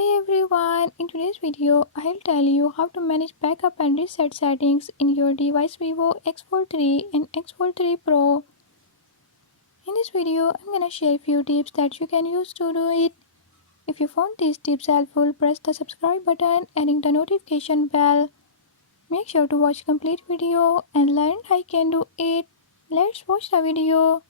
Hey everyone, in today's video, I'll tell you how to manage backup and reset settings in your device Vivo X43 and X43 Pro. In this video, I'm gonna share a few tips that you can use to do it. If you found these tips helpful, press the subscribe button and ring the notification bell. Make sure to watch complete video and learn how you can do it. Let's watch the video.